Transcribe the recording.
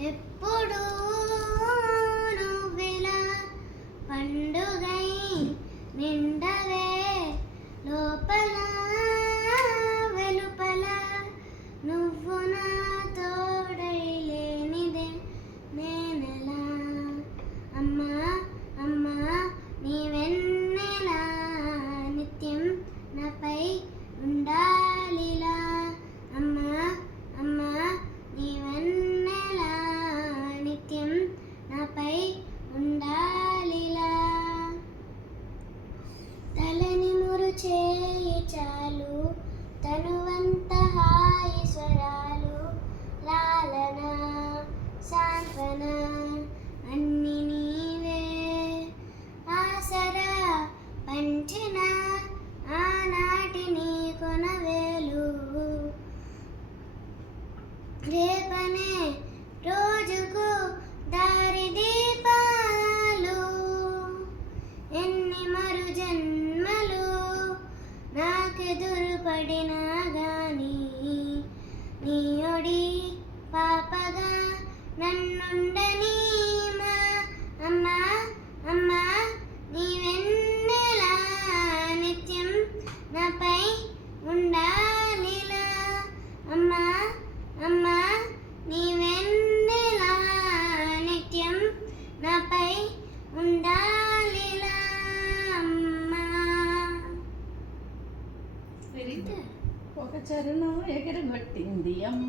ఎప్పుడు నువ్వెలా పండుగై నిండవే లోపల వెలుపల నువ్వు నా తోడై లేనిదే నేనెలా అమ్మా అమ్మా నీ వెన్నెలా నిత్యం నాపై ఉండాలిలా అమ్మా అమ్మా నీ వెన్నెలా నిత్యం నాపై ఉండాలిలా తలని మురుచేయి చాలు తనువంత హాయి స్వరాలు లాలన సాంత్వన అన్ని నీవే ఆసరా పంచిన ఆనాటి నీ కొనవేలు రేపనే రోజుకు దారి దీపాలు ఎన్ని మరు జన్మలు నాకెదురు పడినా గాని నీ ఒడి పాపగా నన్నుండని మా అమ్మా అమ్మా నీ వెన్నెలా నిత్యం నాపై ఉండాలిలా అమ్మా అమ్మా నీ వెన్నెలా నిత్యం నాపై ఉండాలిలా అమ్మా. ఒక చరణం ఎగరగొట్టింది అమ్మ.